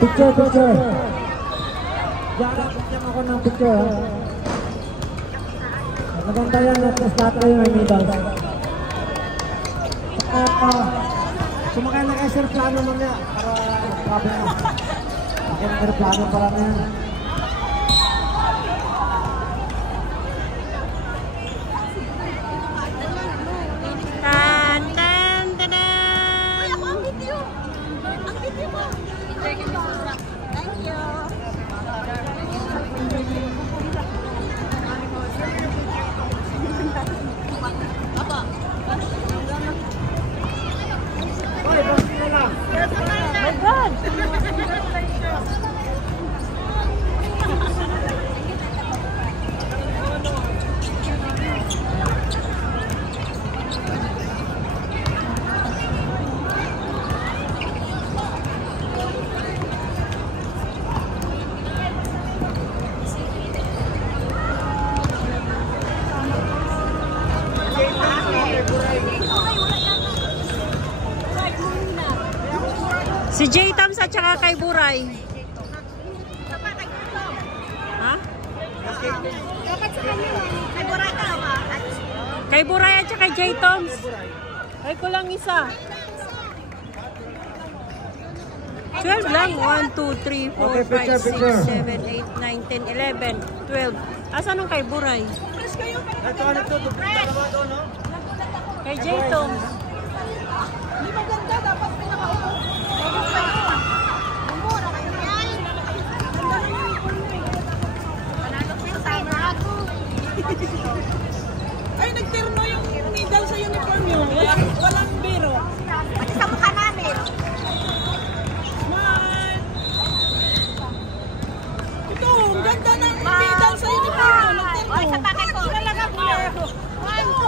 Picture, picture. Diyan ako ng picture. Maganda yan at lahat kayo may medals. Sumakay na kayo sa plano mamaya para sabi mo. Bakit ang plano para na yan? Si J-Toms at saka kay Buray. Ha? Kay Buray ka ba? Kay Buray at saka J-Toms. Ay ko lang isa. 12 lang. 1, 2, 3, 4, 5, 6, 7, 8, 9, 10, 11, 12. Asan nung kay Buray? Kay J-Toms. Hindi maganda, dapat pinakaupo. Ay, nagtirno yung needle sa uniform yun. Walang biro. Pati sa mukha namin. Smile. Ito, ang ganda ng needle sa uniform. Nagtirno. Ay, sa pakay ko.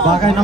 Bagay na